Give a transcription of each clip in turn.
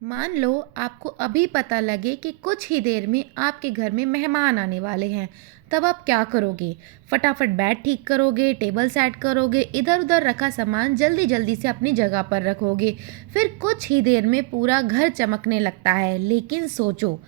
मान लो आपको अभी पता लगे कि कुछ ही देर में आपके घर में मेहमान आने वाले हैं। तब आप क्या करोगे? फटाफट बेड ठीक करोगे, टेबल सेट करोगे, इधर उधर रखा सामान जल्दी जल्दी से अपनी जगह पर रखोगे। फिर कुछ ही देर में पूरा घर चमकने लगता है। लेकिन सोचो,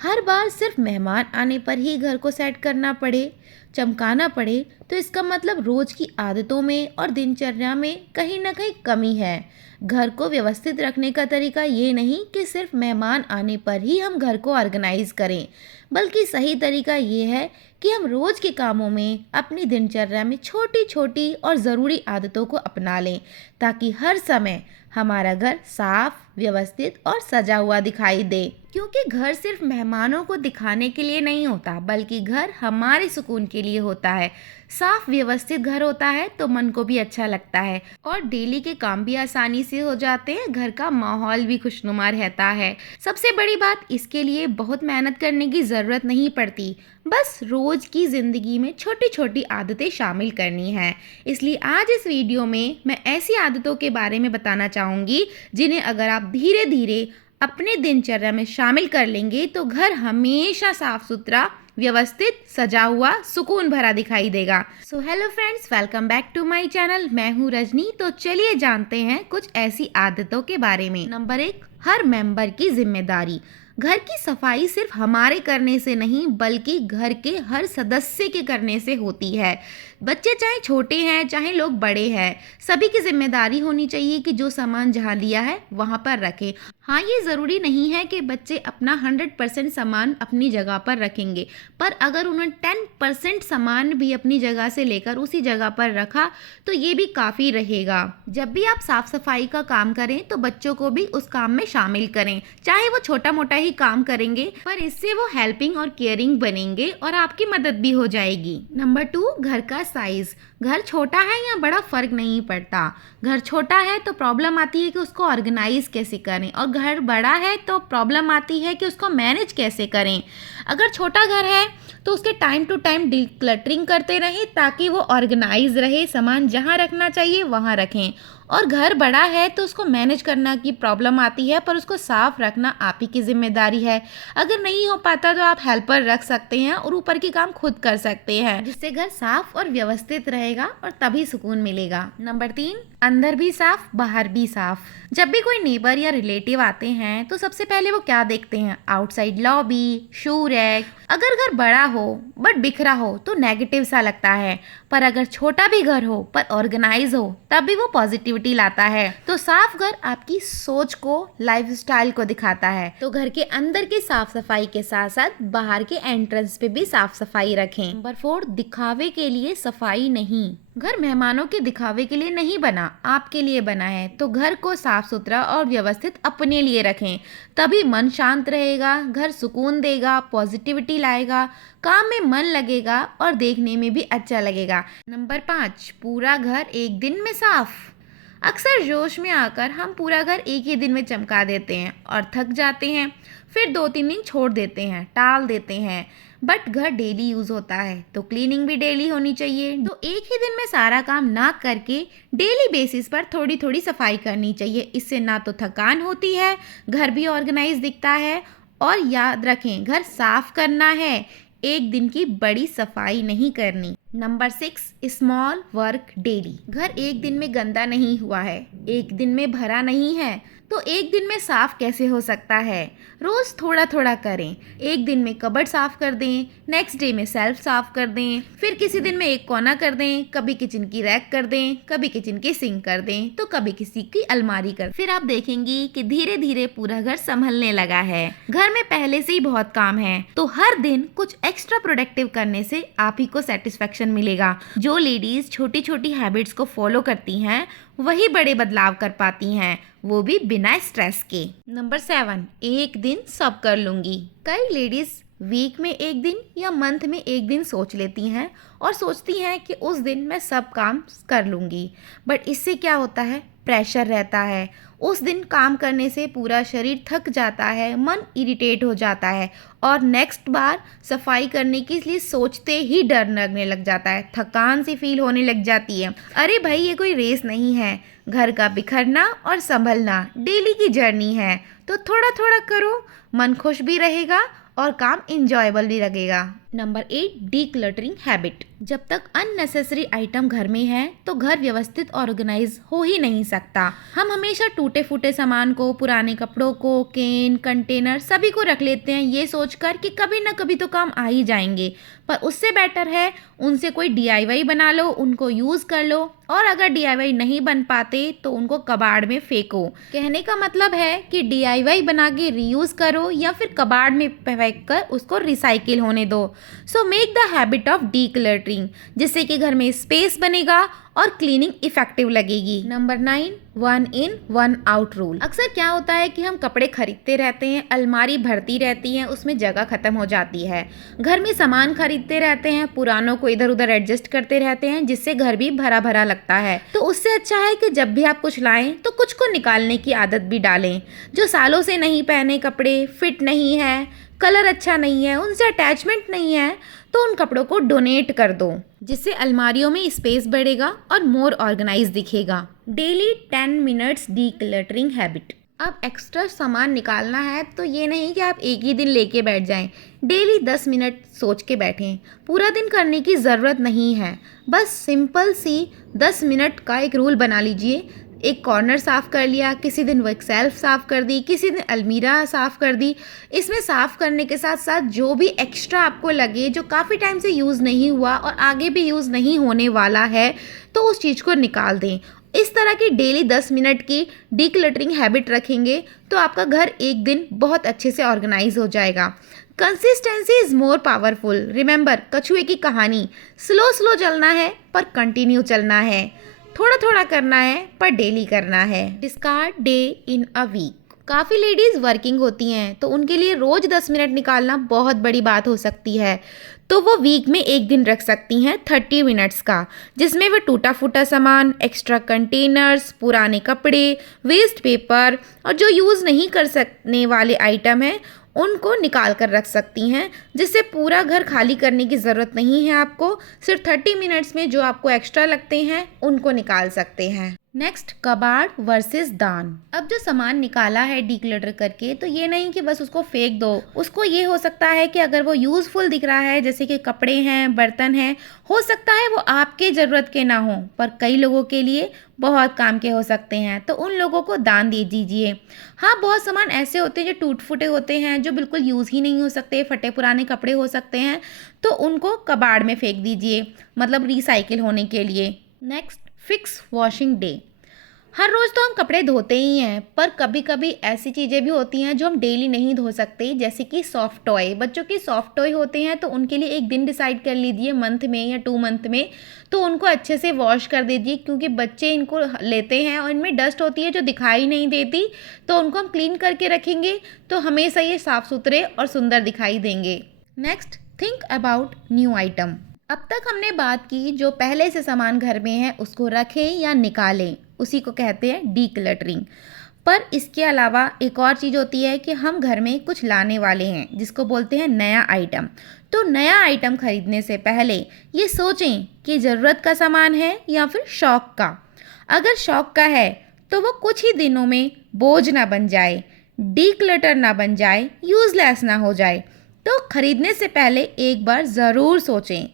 हर बार सिर्फ मेहमान आने पर ही घर को सेट करना पड़े, चमकाना पड़े, तो इसका मतलब रोज की आदतों में और दिनचर्या में कहीं ना कहीं कमी है। घर को व्यवस्थित रखने का तरीका ये नहीं कि सिर्फ मेहमान आने पर ही हम घर को ऑर्गेनाइज करें, बल्कि सही तरीका ये है कि हम रोज के कामों में अपनी दिनचर्या में छोटी छोटी और ज़रूरी आदतों को अपना लें, ताकि हर समय हमारा घर साफ, व्यवस्थित और सजा हुआ दिखाई दे। क्योंकि घर सिर्फ मेहमानों को दिखाने के लिए नहीं होता, बल्कि घर हमारे सुकून के लिए होता है। साफ व्यवस्थित घर होता है तो मन को भी अच्छा लगता है और डेली के काम भी आसानी से हो जाते हैं। घर का माहौल भी खुशनुमा रहता है। सबसे बड़ी बात, इसके लिए बहुत मेहनत करने की ज़रूरत नहीं पड़ती, बस रोज की ज़िंदगी में छोटी छोटी आदतें शामिल करनी है। इसलिए आज इस वीडियो में मैं ऐसी आदतों के बारे में बताना चाहूँगी जिन्हें अगर आप धीरे धीरे अपने दिनचर्या में शामिल कर लेंगे तो घर हमेशा साफ सुथरा, व्यवस्थित, सजा हुआ, सुकून भरा दिखाई देगा। So hello friends, welcome back to my channel. मैं हूँ रजनी। तो चलिए जानते हैं कुछ ऐसी आदतों के बारे में। नंबर 1, हर मेंबर की जिम्मेदारी। घर की सफाई सिर्फ हमारे करने से नहीं, बल्कि घर के हर सदस्य के करने से होती है। बच्चे चाहे छोटे हैं चाहे लोग बड़े हैं, सभी की जिम्मेदारी होनी चाहिए कि जो सामान जहाँ लिया है वहाँ पर रखें। हाँ, ये ज़रूरी नहीं है कि बच्चे अपना 100% सामान अपनी जगह पर रखेंगे, पर अगर उन्होंने 10% सामान भी अपनी जगह से लेकर उसी जगह पर रखा तो ये भी काफ़ी रहेगा। जब भी आप साफ सफाई का काम करें तो बच्चों को भी उस काम में शामिल करें। चाहे वो छोटा मोटा ही काम करेंगे, पर इससे वो हेल्पिंग और केयरिंग बनेंगे और आपकी मदद भी हो जाएगी। नंबर 2, घर का साइज। घर छोटा है या बड़ा फर्क नहीं पड़ता। घर छोटा है तो प्रॉब्लम आती है कि उसको ऑर्गेनाइज कैसे करें, और घर बड़ा है तो प्रॉब्लम आती है कि उसको मैनेज कैसे करें। अगर छोटा घर है तो उसके टाइम टू टाइम डिक्लटरिंग करते रहें ताकि वो ऑर्गेनाइज रहे, सामान जहाँ रखना चाहिए वहाँ रखें। और घर बड़ा है तो उसको मैनेज करना की प्रॉब्लम आती है, पर उसको साफ रखना आप ही की जिम्मेदारी है। अगर नहीं हो पाता तो आप हेल्पर रख सकते हैं और ऊपर की काम खुद कर सकते हैं, जिससे घर साफ और व्यवस्थित रहेगा और तभी सुकून मिलेगा। नंबर 3, अंदर भी साफ, बाहर भी साफ। जब भी कोई नेबर या रिलेटिव आते हैं तो सबसे पहले वो क्या देखते हैं? Outside lobby, shoe rack. अगर घर बड़ा हो बट बिखरा हो तो नेगेटिव सा लगता है, पर अगर छोटा भी घर हो पर ऑर्गेनाइज हो तब भी वो पॉजिटिविटी लाता है। तो साफ घर आपकी सोच को, लाइफस्टाइल को दिखाता है। तो घर के अंदर की साफ सफाई के साथ साथ बाहर के एंट्रेंस पे भी साफ सफाई रखें। नंबर 4, दिखावे के लिए सफाई नहीं। घर मेहमानों के दिखावे के लिए नहीं बना, आपके लिए बना है। तो घर को साफ सुथरा और व्यवस्थित अपने लिए रखें, तभी मन शांत रहेगा, घर सुकून देगा, पॉजिटिविटी लाएगा, काम में मन लगेगा और देखने में भी अच्छा लगेगा। नंबर 5, पूरा घर एक दिन में साफ। अक्सर जोश में आकर हम पूरा घर एक ही दिन में चमका देते हैं और थक जाते हैं, फिर 2-3 दिन छोड़ देते हैं, टाल देते हैं। बट घर डेली यूज होता है तो क्लीनिंग भी डेली होनी चाहिए। तो एक ही दिन में सारा काम ना करके डेली बेसिस पर थोड़ी थोड़ी सफाई करनी चाहिए। इससे ना तो थकान होती है, घर भी ऑर्गेनाइज दिखता है। और याद रखें, घर साफ करना है, एक दिन की बड़ी सफाई नहीं करनी। Number 6, small work daily. घर एक दिन में गंदा नहीं हुआ है, एक दिन में भरा नहीं है, तो एक दिन में साफ कैसे हो सकता है? रोज थोड़ा थोड़ा करें। एक दिन में कबर्ड साफ कर दें, नेक्स्ट डे में सेल्फ साफ कर दें, फिर किसी दिन में एक कोना कर दें, कभी किचन की रैक कर दें, कभी किचन की सिंक कर दें, तो कभी किसी की अलमारी कर दें। फिर आप देखेंगी कि धीरे धीरे पूरा घर संभलने लगा है। घर में पहले से ही बहुत काम है, तो हर दिन कुछ एक्स्ट्रा प्रोडक्टिव करने से आप ही को सेटिस्फेक्शन मिलेगा। जो लेडीज छोटी छोटी हैबिट्स को फॉलो करती हैं वही बड़े बदलाव कर पाती हैं, वो भी बिना स्ट्रेस के। नंबर 7, एक दिन सब कर लूंगी। कई लेडीज वीक में एक दिन या मंथ में एक दिन सोच लेती हैं और सोचती हैं कि उस दिन मैं सब काम कर लूंगी, बट इससे क्या होता है? प्रेशर रहता है। उस दिन काम करने से पूरा शरीर थक जाता है, मन इरिटेट हो जाता है और नेक्स्ट बार सफाई करने के लिए सोचते ही डर लगने लग जाता है, थकान सी फील होने लग जाती है। अरे भाई, ये कोई रेस नहीं है। घर का बिखरना और संभलना डेली की जर्नी है, तो थोड़ा थोड़ा करो, मन खुश भी रहेगा और काम इंजॉयबल भी लगेगा। Number 8, D cluttering habit. जब तक अननेसेसरी आइटम घर में है तो घर व्यवस्थित ऑर्गेनाइज हो ही नहीं सकता। हम हमेशा टूटे फूटे सामान को, पुराने कपड़ों को, केन, कंटेनर सभी को रख लेते हैं ये सोचकर कि कभी ना कभी तो काम आ ही जाएंगे। पर उससे बेटर है उनसे कोई DIY बना लो, उनको यूज़ कर लो, और अगर DIY नहीं बन पाते तो उनको कबाड़ में फेंको। कहने का मतलब है कि DIY बना के रीयूज़ करो या फिर कबाड़ में फेंक कर उसको रिसाइकिल होने दो। So make the habit of decluttering, जिससे कि घर में स्पेस बनेगा और क्लीनिंग इफेक्टिव लगेगी। Number 9, 1 in 1 out rule. अक्सर क्या होता है कि हम कपड़े खरीदते रहते हैं, अलमारी भरती रहती है, उसमें जगह खत्म हो जाती है। घर में सामान खरीदते रहते हैं, पुरानों को इधर उधर एडजस्ट करते रहते हैं, जिससे घर भी भरा भरा लगता है। तो उससे अच्छा है कि जब भी आप कुछ लाएं तो कुछ को निकालने की आदत भी डालें। जो सालों से नहीं पहने कपड़े, फिट नहीं है, कलर अच्छा नहीं है, उनसे अटैचमेंट नहीं है, तो उन कपड़ों को डोनेट कर दो, जिससे अलमारियों में स्पेस बढ़ेगा और मोर ऑर्गेनाइज दिखेगा। Daily 10 minutes decluttering habit. अब एक्स्ट्रा सामान निकालना है तो ये नहीं कि आप एक ही दिन लेके बैठ जाएं। डेली 10 मिनट सोच के बैठें। पूरा दिन करने की ज़रूरत नहीं है, बस सिंपल सी 10 मिनट का एक रूल बना लीजिए। एक कॉर्नर साफ़ कर लिया, किसी दिन वो एक सेल्फ साफ़ कर दी, किसी दिन अलमीरा साफ़ कर दी। इसमें साफ़ करने के साथ साथ जो भी एक्स्ट्रा आपको लगे, जो काफ़ी टाइम से यूज़ नहीं हुआ और आगे भी यूज़ नहीं होने वाला है, तो उस चीज़ को निकाल दें। इस तरह की डेली 10 मिनट की डीक्लटरिंग हैबिट रखेंगे तो आपका घर एक दिन बहुत अच्छे से ऑर्गेनाइज हो जाएगा। Consistency is more powerful. Remember कछुए की कहानी, स्लो स्लो चलना है पर कंटिन्यू चलना है, थोड़ा थोड़ा करना है पर डेली करना है। Discard day in a week. काफ़ी लेडीज़ वर्किंग होती हैं तो उनके लिए रोज़ 10 मिनट निकालना बहुत बड़ी बात हो सकती है। तो वो वीक में एक दिन रख सकती हैं 30 मिनट्स का, जिसमें वो टूटा फूटा सामान, एक्स्ट्रा कंटेनर्स, पुराने कपड़े, वेस्ट पेपर और जो यूज़ नहीं कर सकने वाले आइटम हैं उनको निकाल कर रख सकती हैं, जिससे पूरा घर खाली करने की ज़रूरत नहीं है। आपको सिर्फ 30 मिनट्स में जो आपको एक्स्ट्रा लगते हैं उनको निकाल सकते हैं। नेक्स्ट, कबाड़ वर्सेस दान। अब जो सामान निकाला है डीक्लटर करके, तो ये नहीं कि बस उसको फेंक दो। उसको ये हो सकता है कि अगर वो यूज़फुल दिख रहा है, जैसे कि कपड़े हैं, बर्तन हैं, हो सकता है वो आपके ज़रूरत के ना हो पर कई लोगों के लिए बहुत काम के हो सकते हैं, तो उन लोगों को दान दे दीजिए। हाँ, बहुत सामान ऐसे होते हैं जो टूट फूटे होते हैं, जो बिल्कुल यूज़ ही नहीं हो सकते, फटे पुराने कपड़े हो सकते हैं, तो उनको कबाड़ में फेंक दीजिए, मतलब रिसाइकिल होने के लिए। Next, fix washing day. हर रोज़ तो हम कपड़े धोते ही हैं, पर कभी कभी ऐसी चीज़ें भी होती हैं जो हम डेली नहीं धो सकते, जैसे कि सॉफ्ट टॉय। बच्चों की सॉफ्ट टॉय होते हैं तो उनके लिए एक दिन डिसाइड कर लीजिए मंथ में या 2 मंथ में, तो उनको अच्छे से वॉश कर दीजिए, क्योंकि बच्चे इनको लेते हैं और इनमें डस्ट होती है जो दिखाई नहीं देती, तो उनको हम क्लीन करके रखेंगे तो हमेशा ये साफ़ सुथरे और सुंदर दिखाई देंगे। Next, think about new item. अब तक हमने बात की जो पहले से सामान घर में है उसको रखें या निकालें, उसी को कहते हैं डीक्लटरिंग। पर इसके अलावा एक और चीज़ होती है कि हम घर में कुछ लाने वाले हैं, जिसको बोलते हैं नया आइटम। तो नया आइटम खरीदने से पहले ये सोचें कि ज़रूरत का सामान है या फिर शौक़ का। अगर शौक़ का है तो वो कुछ ही दिनों में बोझ ना बन जाए, डीक्लटर ना बन जाए, यूज़लेस ना हो जाए। तो खरीदने से पहले एक बार ज़रूर सोचें।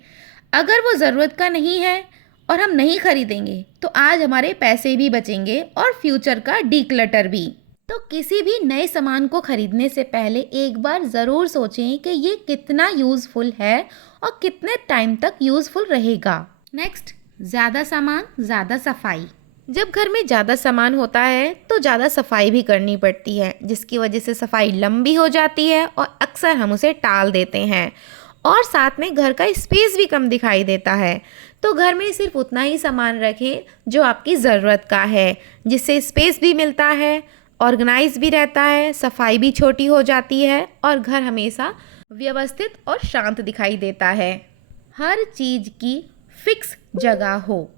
अगर वो ज़रूरत का नहीं है और हम नहीं खरीदेंगे तो आज हमारे पैसे भी बचेंगे और फ्यूचर का डीक्लटर भी। तो किसी भी नए सामान को खरीदने से पहले एक बार ज़रूर सोचें कि ये कितना यूज़फुल है और कितने टाइम तक यूज़फुल रहेगा। नेक्स्ट, ज़्यादा सामान ज़्यादा सफाई। जब घर में ज़्यादा सामान होता है तो ज़्यादा सफाई भी करनी पड़ती है, जिसकी वजह से सफाई लंबी हो जाती है और अक्सर हम उसे टाल देते हैं, और साथ में घर का स्पेस भी कम दिखाई देता है। तो घर में सिर्फ उतना ही सामान रखें जो आपकी ज़रूरत का है, जिससे स्पेस भी मिलता है, ऑर्गेनाइज भी रहता है, सफाई भी छोटी हो जाती है और घर हमेशा व्यवस्थित और शांत दिखाई देता है। हर चीज़ की फिक्स जगह हो।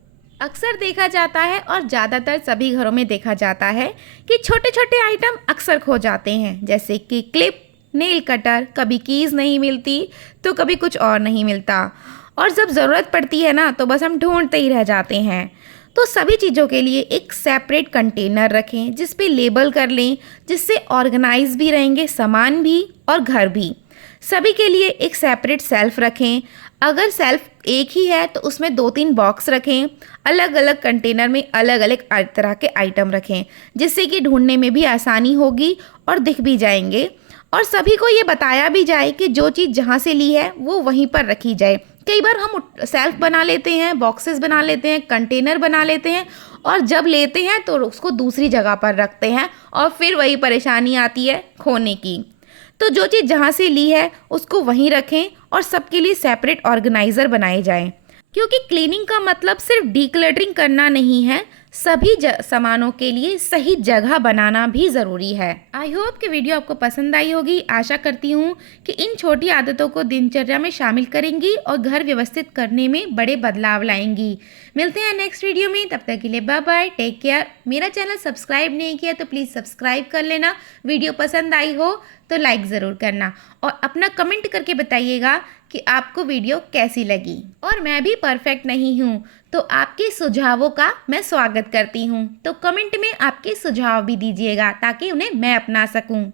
अक्सर देखा जाता है और ज़्यादातर सभी घरों में देखा जाता है कि छोटे छोटे आइटम अक्सर खो जाते हैं, जैसे कि क्लिप, नेल कटर, कभी कीज़ नहीं मिलती तो कभी कुछ और नहीं मिलता, और जब ज़रूरत पड़ती है ना तो बस हम ढूंढते ही रह जाते हैं। तो सभी चीज़ों के लिए एक सेपरेट कंटेनर रखें जिस पे लेबल कर लें, जिससे ऑर्गेनाइज भी रहेंगे सामान भी और घर भी। सभी के लिए एक सेपरेट सेल्फ रखें। अगर सेल्फ एक ही है तो उसमें 2-3 बॉक्स रखें। अलग अलग कंटेनर में अलग अलग तरह के आइटम रखें, जिससे कि ढूंढने में भी आसानी होगी और दिख भी जाएंगे। और सभी को ये बताया भी जाए कि जो चीज़ जहाँ से ली है वो वहीं पर रखी जाए। कई बार हम सेल्फ बना लेते हैं, बॉक्सेस बना लेते हैं, कंटेनर बना लेते हैं और जब लेते हैं तो उसको दूसरी जगह पर रखते हैं और फिर वही परेशानी आती है खोने की। तो जो चीज़ जहाँ से ली है उसको वहीं रखें और सबके लिए सेपरेट ऑर्गेनाइज़र बनाए जाएं, क्योंकि क्लीनिंग का मतलब सिर्फ डीक्लटरिंग करना नहीं है, सभी सामानों के लिए सही जगह बनाना भी ज़रूरी है। आई होप कि वीडियो आपको पसंद आई होगी। आशा करती हूँ कि इन छोटी आदतों को दिनचर्या में शामिल करेंगी और घर व्यवस्थित करने में बड़े बदलाव लाएंगी। मिलते हैं नेक्स्ट वीडियो में, तब तक के लिए बाय बाय, टेक केयर। मेरा चैनल सब्सक्राइब नहीं किया तो प्लीज़ सब्सक्राइब कर लेना। वीडियो पसंद आई हो तो लाइक ज़रूर करना और अपना कमेंट करके बताइएगा कि आपको वीडियो कैसी लगी। और मैं भी परफेक्ट नहीं हूँ, तो आपके सुझावों का मैं स्वागत करती हूँ। तो कमेंट में आपके सुझाव भी दीजिएगा ताकि उन्हें मैं अपना सकूँ।